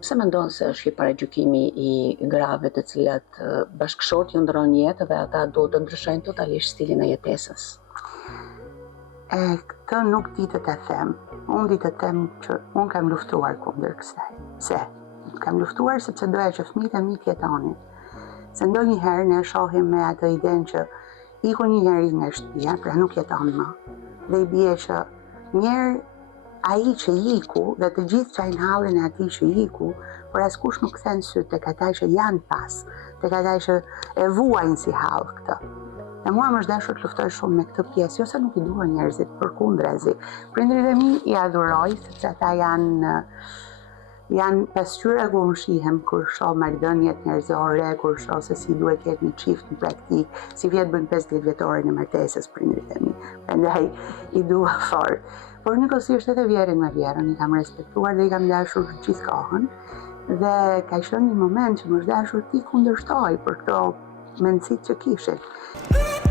Pse mendon se është i paragjykimi i grave të cilat bashkëshorti ju ndron jetë dhe ata do të ndryshojnë totalisht stilin e jetesës? Këtë nuk di të them. Unë di të them që unë kam luftuar kundër kësaj. Se? Kam luftuar sepse doja që fëmijët e mi të jetonin. Se ndonjëherë ne shohim me atë idenë që iku një njeri nga shtëpia, pra nuk jeton më. Dhe i bie që njerë ai që iku dhe të gjithë çajnë hallin e atij që iku, por askush nuk kthen sy tek ata që janë pas, tek ata që e vuajnë si hall këtë. Dhe mua më është dashur të luftoj shumë me këtë pjesë, jo se nuk i dua njerëzit, përkundrazi. Prindërit e mi i adhuroj sepse ata janë pasqyra ku më shihem kur shoh marrëdhëniet njerëzore, kur shoh se si duhet jetë një çift në praktik, si vjet bën 50 vjetorin e martesës prindërit e mi. Prandaj i dua fort. Por njëkohësisht edhe vjerin me vjerën i kam respektuar dhe i kam dashur gjithë kohën. Dhe ka qenë një moment që më është dashur ti kundërshtoj për këto mendësitë që kishin.